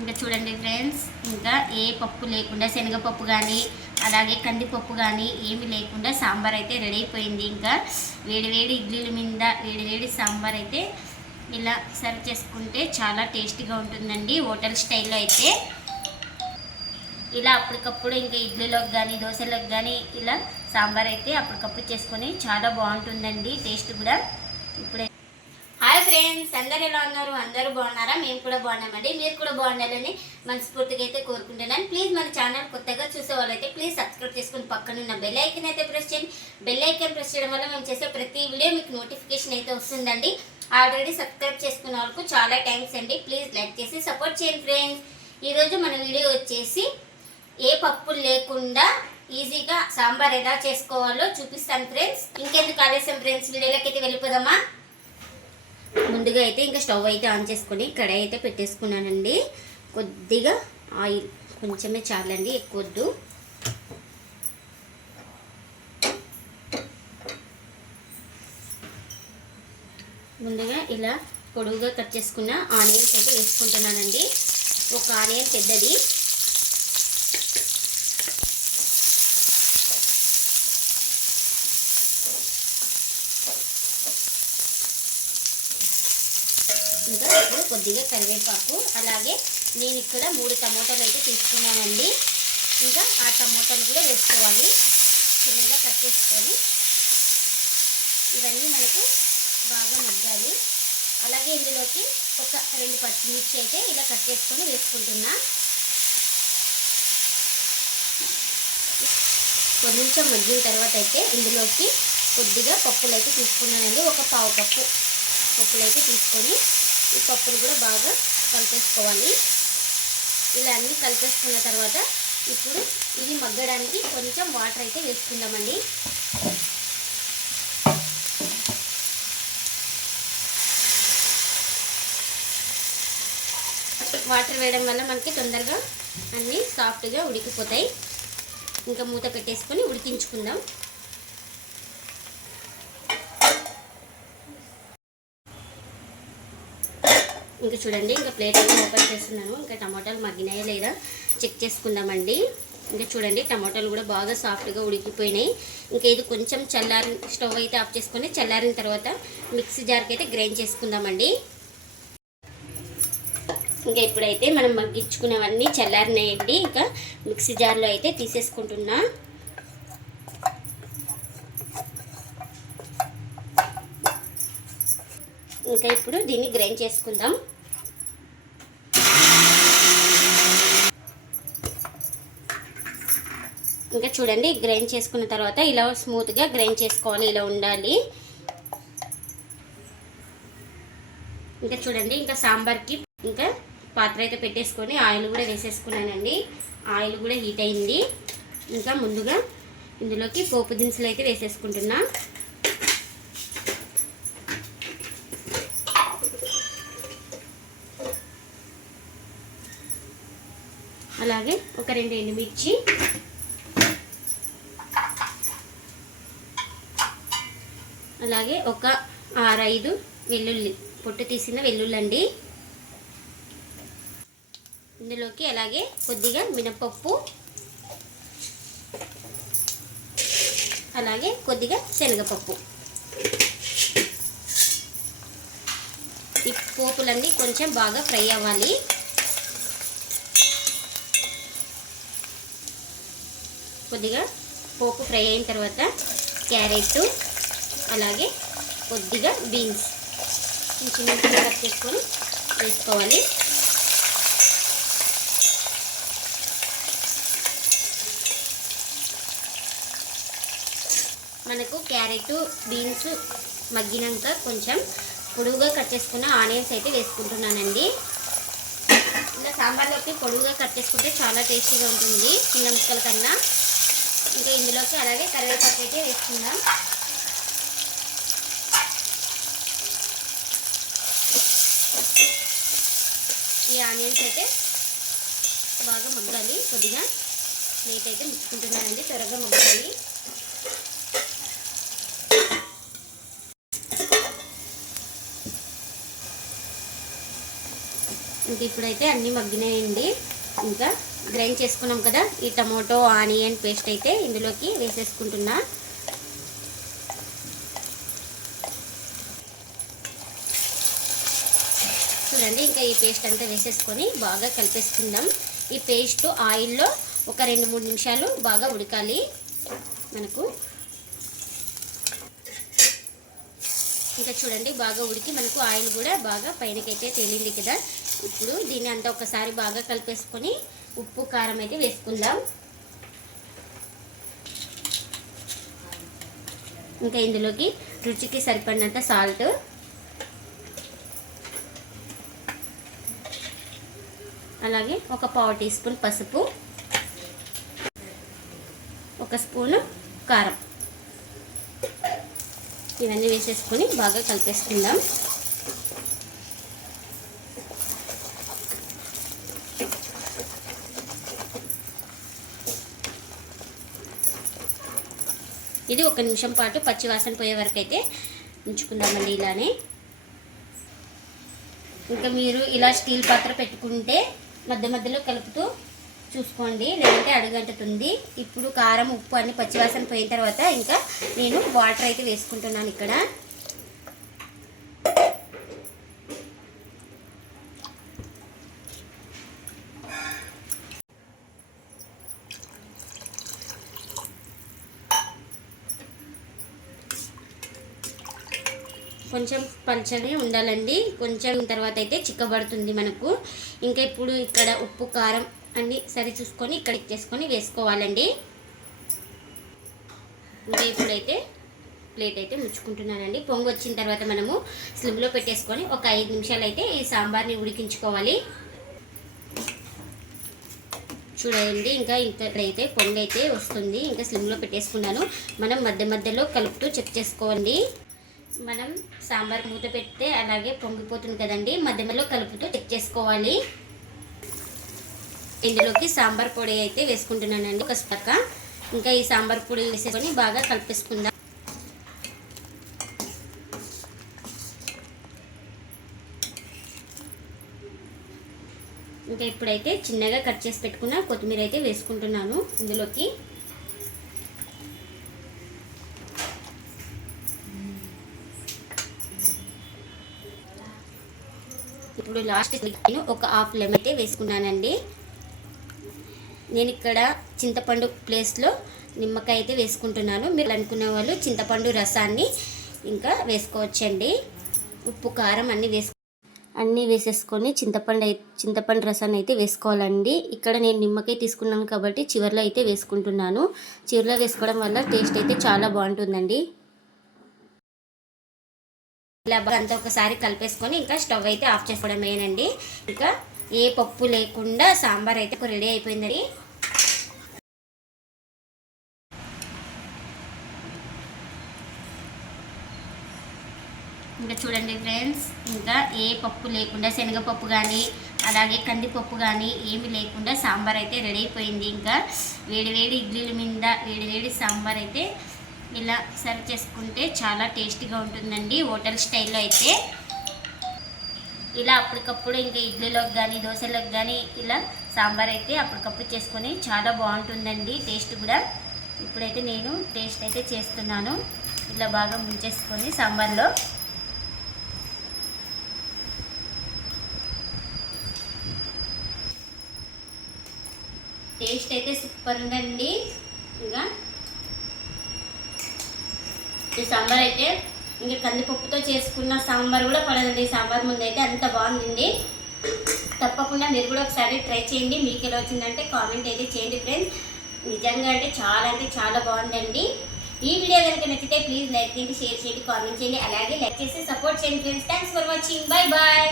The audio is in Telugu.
ఇంకా చూడండి ఫ్రెండ్స్ ఇంకా ఏ పప్పు లేకుండా శనగపప్పు కానీ అలాగే కందిపప్పు కానీ ఏమి లేకుండా సాంబార్ అయితే రెడీ అయిపోయింది. ఇంకా వేడివేడి ఇడ్లీల మీద వేడివేడి సాంబార్ అయితే ఇలా సర్వ్ చేసుకుంటే చాలా టేస్టీగా ఉంటుందండి హోటల్ స్టైల్లో అయితే. ఇలా అప్పటికప్పుడు ఇంకా ఇడ్లీలోకి కానీ దోశలోకి కానీ ఇలా సాంబార్ అయితే అప్పటికప్పుడు చేసుకొని చాలా బాగుంటుందండి టేస్ట్ కూడా. ఇప్పుడే హాయ్ ఫ్రెండ్స్ అందరు ఎలా ఉన్నారు? అందరూ బాగున్నారా? మేము కూడా బాగున్నామండి. మీరు కూడా బాగుండాలని మనస్ఫూర్తిగా అయితే కోరుకుంటున్నాను. ప్లీజ్ మన ఛానల్ కొత్తగా చూసే వాళ్ళైతే ప్లీజ్ సబ్స్క్రైబ్ చేసుకుని పక్కన ఉన్న బెల్ ఐకన్ అయితే ప్రెస్ చేయండి. బెల్ ఐకన్ ప్రెస్ చేయడం వల్ల మేము చేసే ప్రతి వీడియో మీకు నోటిఫికేషన్ అయితే వస్తుందండి. ఆల్రెడీ సబ్స్క్రైబ్ చేసుకున్న వాళ్ళకు చాలా థ్యాంక్స్ అండి. ప్లీజ్ లైక్ చేసి సపోర్ట్ చేయండి ఫ్రెండ్స్ ఈరోజు మన వీడియో వచ్చేసి ఏ పప్పులు లేకుండా ఈజీగా సాంబార్ ఎలా చేసుకోవాలో చూపిస్తాను ఫ్రెండ్స్ ఇంకెందుకు ఆలస్యం ఫ్రెండ్స్ వీడియోలోకి అయితే వెళ్ళిపోదామా? ముందుగా అయితే ఇంకా స్టవ్ అయితే ఆన్ చేసుకొని కడాయి అయితే పెట్టేసుకున్నానండి. కొద్దిగా ఆయిల్. కొంచెమే చాలండి ఎక్కువ వద్దు ముందుగా ఇలా పొడుగుగా కట్ చేసుకున్న ఆనియన్స్ అయితే వేసుకుంటున్నానండి. ఒక ఆనియన్ పెద్దది. ఇంకా ఇప్పుడు కొద్దిగా కరివేపాకు అలాగే నేను ఇక్కడ మూడు టమోటాలు అయితే తీసుకున్నానండి. ఇంకా ఆ టమోటాలు కూడా వేసుకోవాలి. చిన్నగా కట్ చేసుకొని ఇవన్నీ మనకు బాగా మగ్గాలి. అలాగే ఇందులోకి ఒక రెండు పచ్చిమిర్చి అయితే ఇలా కట్ చేసుకొని వేసుకుంటున్నా. కొంచెం మగ్గిన తర్వాత అయితే ఇందులోకి కొద్దిగా పప్పులు అయితే తీసుకున్నానండి. ఒక పావు కప్పు పప్పులు అయితే తీసుకొని ఈ పప్పులు కూడా బాగా కలిపేసుకోవాలి. ఇలా అన్నీ కలిపేసుకున్న తర్వాత ఇప్పుడు ఇది మగ్గడానికి కొంచెం వాటర్ అయితే వేసుకుందామండి. వాటర్ వేయడం వల్ల మనకి తొందరగా అన్నీ సాఫ్ట్గా ఉడికిపోతాయి. ఇంకా మూత పెట్టేసుకొని ఉడికించుకుందాం. ఇంకా చూడండి ఇంకా ప్లేట్ అయితే ఓపెన్ చేస్తున్నాను. ఇంకా టమాటాలు మగ్గినాయా లేదా చెక్ చేసుకుందామండి. ఇంకా చూడండి టమాటాలు కూడా బాగా సాఫ్ట్గా ఉడికిపోయినాయి. ఇంకా ఇది కొంచెం చల్లారి స్టవ్ అయితే ఆఫ్ చేసుకొని చల్లారిన తర్వాత మిక్సీ జార్కి అయితే గ్రైండ్ చేసుకుందామండి. ఇంకా ఇప్పుడైతే మనం మగ్గించుకున్నవన్నీ చల్లారినాయండి. ఇంకా మిక్సీ జార్లో అయితే తీసేసుకుంటున్నా. ఇంకా ఇప్పుడు దీన్ని గ్రైండ్ చేసుకుందాం. ఇంకా చూడండి గ్రైండ్ చేసుకున్న తర్వాత ఇలా స్మూత్గా గ్రైండ్ చేసుకోవాలి ఇలా ఉండాలి. ఇంకా చూడండి ఇంకా సాంబార్కి ఇంకా పాత్ర అయితే పెట్టేసుకొని ఆయిల్ కూడా వేసేసుకున్నానండి. ఆయిల్ కూడా హీట్ అయింది. ఇంకా ముందుగా ఇందులోకి పోపు దినుసులు అయితే వేసేసుకుంటున్నా. అలాగే ఒక రెండు ఎండుమిర్చి. అలాగే ఒక ఆరైదు వెల్లుల్లి పొట్టు తీసిన వెల్లుల్లి ఇందులోకి అలాగే కొద్దిగా మినపప్పు. అలాగే కొద్దిగా శనగపప్పు. ఈ పోపులన్నీ కొంచెం బాగా ఫ్రై అవ్వాలి. కొద్దిగా పోపు ఫ్రై అయిన తర్వాత క్యారెట్ అలాగే కొద్దిగా బీన్స్. చిన్న చిన్న కట్ చేసుకొని వేసుకోవాలి. మనకు క్యారెట్ బీన్స్ మగ్గినాక కొంచెం పొడువుగా కట్ చేసుకున్న ఆనియన్స్ అయితే వేసుకుంటున్నానండి. ఇలా సాంబార్లోకి పొడువుగా కట్ చేసుకుంటే చాలా టేస్టీగా ఉంటుంది. చిన్న ముక్కల కన్నా ఇంకా ఇందులోకి అలాగే కరివేపాకు అయితే వేసుకుందాం. ఈ ఆనియన్స్ అయితే బాగా మగ్గాలి కొద్దిగా నేట్ అయితే ముచ్చుకుంటున్నానండి త్వరగా మగ్గాలి. ఇంక ఇప్పుడైతే అన్నీ మగ్గినాయండి. ఇంకా గ్రైండ్ చేసుకున్నాం కదా. ఈ టమోటో ఆనియన్ పేస్ట్ అయితే ఇందులోకి వేసేసుకుంటున్నా. చూడండి ఇంకా ఈ పేస్ట్ అంతా వేసేసుకొని బాగా కలిపేసుకుందాం. ఈ పేస్ట్ ఆయిల్లో ఒక రెండు మూడు నిమిషాలు బాగా ఉడకాలి. మనకు ఇంకా చూడండి బాగా ఉడికి మనకు ఆయిల్ కూడా బాగా పైనకైతే తేలింది కదా. ఇప్పుడు దీన్ని అంతా ఒకసారి బాగా కలిపేసుకొని ఉప్పు కారం అయితే వేసుకుందాం. ఇంకా ఇందులోకి రుచికి సరిపడినంత సాల్ట్ అలాగే ఒక పావు టీ స్పూన్ పసుపు ఒక స్పూను కారం. ఇవన్నీ వేసేసుకొని బాగా కలిపేసుకుందాం. ఇది ఒక నిమిషం పాటు పచ్చివాసన పోయే వరకు అయితే ఉంచుకుందామండి ఇలానే. ఇంకా మీరు ఇలా స్టీల్ పాత్ర పెట్టుకుంటే మధ్య మధ్యలో కలుపుతూ చూసుకోండి లేదంటే అడుగంటుతుంది. ఇప్పుడు కారం ఉప్పు అన్ని పచ్చివాసన పోయిన తర్వాత ఇంకా నేను వాటర్ అయితే వేసుకుంటున్నాను ఇక్కడ. కొంచెం పల్చనే ఉండాలండి. కొంచెం తర్వాత అయితే చిక్కబడుతుంది మనకు. ఇంకా ఇప్పుడు ఇక్కడ ఉప్పు కారం అన్నీ సరి చూసుకొని ఇక్కడ ఇచ్చేసుకొని వేసుకోవాలండి. ఇంకా ఇప్పుడైతే ప్లేట్ అయితే ముచ్చుకుంటున్నానండి. పొంగు వచ్చిన తర్వాత మనము స్లిమ్లో పెట్టేసుకొని ఒక ఐదు నిమిషాలు అయితే ఈ సాంబార్ని ఉడికించుకోవాలి. చూడండి ఇంకా ఇక్కడైతే పొంగు అయితే వస్తుంది. ఇంకా స్లిమ్లో పెట్టేసుకున్నాను. మనం మధ్య మధ్యలో కలుపుతూ చెక్ చేసుకోండి. మనం సాంబార్ మూత పెడితే అలాగే పొంగిపోతుంది కదండి. మధ్య మధ్యలో కలుపుతూ చెక్ చేసుకోవాలి. ఇందులోకి సాంబార్ పొడి అయితే వేసుకుంటున్నానండి. ఒక స్పక్క ఇంకా ఈ సాంబార్ పొడి వేసేసుకొని బాగా కలిపేసుకుందాం. ఇంకా ఇప్పుడైతే చిన్నగా కట్ చేసి పెట్టుకున్న కొత్తిమీర అయితే వేసుకుంటున్నాను. ఇందులోకి ఇప్పుడు లాస్ట్ నేను ఒక హాఫ్ లెమన్ అయితే వేసుకున్నానండి. నేను ఇక్కడ చింతపండు ప్లేస్లో నిమ్మకాయ అయితే వేసుకుంటున్నాను. మీరు అనుకునే వాళ్ళు చింతపండు రసాన్ని ఇంకా వేసుకోవచ్చండి. ఉప్పు కారం అన్నీ వేసుకు అన్నీ వేసేసుకొని చింతపండు చింతపండు రసాన్ని అయితే వేసుకోవాలండి. ఇక్కడ నేను నిమ్మకాయ తీసుకున్నాను కాబట్టి చివరిలో అయితే వేసుకుంటున్నాను. చివరిలో వేసుకోవడం వల్ల టేస్ట్ అయితే చాలా బాగుంటుందండి. ఇలా అంతా ఒకసారి కలిపేసుకొని ఇంకా స్టవ్ అయితే ఆఫ్ చేసుకోవడమేనండి. ఇంకా ఏ పప్పు లేకుండా సాంబార్ అయితే రెడీ అయిపోయిందండి. ఇంకా చూడండి ఫ్రెండ్స్ ఇంకా ఏ పప్పు లేకుండా శనగపప్పు కానీ అలాగే కందిపప్పు కానీ ఏమి లేకుండా సాంబార్ అయితే రెడీ అయిపోయింది. ఇంకా వేడివేడి ఇడ్లీల మీద వేడివేడి సాంబార్ అయితే ఇలా సర్వ్ చేసుకుంటే చాలా టేస్టీగా ఉంటుందండి హోటల్ స్టైల్లో అయితే. ఇలా అప్పటికప్పుడు ఇంకా ఇడ్లీలోకి కానీ దోశలోకి కానీ ఇలా సాంబార్ అయితే అప్పటికప్పుడు చేసుకొని చాలా బాగుంటుందండి టేస్ట్ కూడా. ఇప్పుడైతే నేను టేస్ట్ అయితే చేస్తున్నాను. ఇలా బాగా ముంచేసుకొని సాంబార్లో. టేస్ట్ అయితే సూపర్ ఉందండి. ఇంకా ఈ సాంబార్ అయితే ఇంకా కందిపప్పుతో చేసుకున్న సాంబార్ కూడా పడదండి. సాంబార్ ముందు అయితే అంత బాగుందండి. తప్పకుండా మీరు కూడా ఒకసారి ట్రై చేయండి. మీకు ఎలా వచ్చిందంటే కామెంట్ అయితే చేయండి ఫ్రెండ్స్. నిజంగా అంటే చాలా అంటే చాలా బాగుందండి. ఈ వీడియో కనుక నచ్చితే ప్లీజ్ లైక్ చేయండి షేర్ చేయండి కామెంట్ చేయండి. అలాగే లైక్ చేసి సపోర్ట్ చేయండి friends. Thanks for watching. Bye bye.